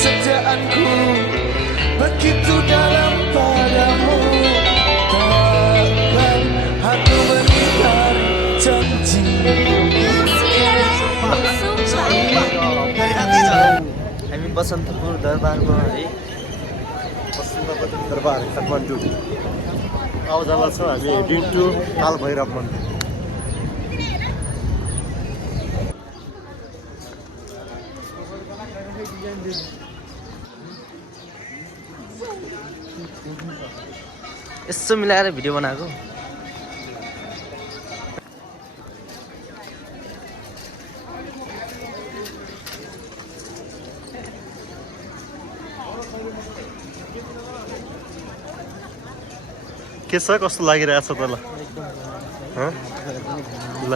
kesetiaanku begitu dalam padamu. Takkan aku mengingkari janji. dari hati जाऊ हामी बसन्तपुर दरबारमा है बसन्तपुर दरबार काठमाडौँ आउ जाला छ हामी हेडिङ टु काल भैरव मन्दिर यसो मिलाएर भिडियो बनाएको के छ कस्तो लागिरहेछ त ल ल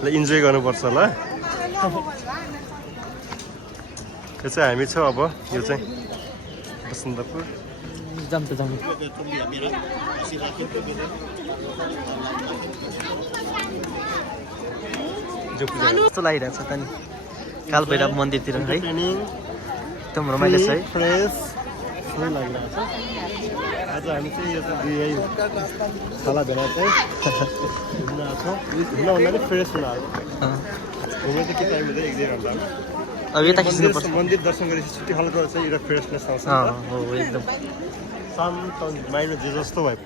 ल इन्जोय गर्नुपर्छ ल यो चाहिँ हामी छौँ अब यो चाहिँ बसन्तपुर कस्तो लागिरहेछ त नि काल भैरव मन्दिरतिर है एकदम रमाइलो छ है फ्रेस लागिरहेछ आज हामी चाहिँ यो चाहिँ यही खोला भेला चाहिँ घुम्न आएको घुम्न भन्दा पनि फ्रेस हुन आएको घुम्न चाहिँ के टाइम हुँदैन 1-2 घन्टा अब यता खिच्नुपर्छ मन्दिर दर्शन गरेपछि छुट्टी खालको चाहिँ एउटा फ्रेसनेस आउँछ हो एकदम शान्त माइन्ड जे जस्तो भयो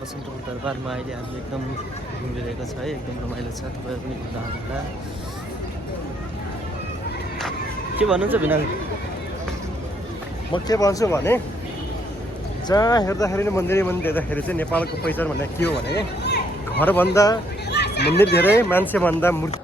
बसन्तपुर दरबारमा अहिले हामी एकदम घुमिरहेको छ है एकदम रमाइलो छ तपाईँहरू पनि घुम्दा होला के भन्नुहुन्छ भिनाल म के भन्छु भने जहाँ हेर्दाखेरि नि मन्दिरै मन्दिर हेर्दाखेरि चाहिँ नेपालको पहिचान भन्ने के हो भने घरभन्दा मन्दिर धेरै मान्छेभन्दा मूर्ति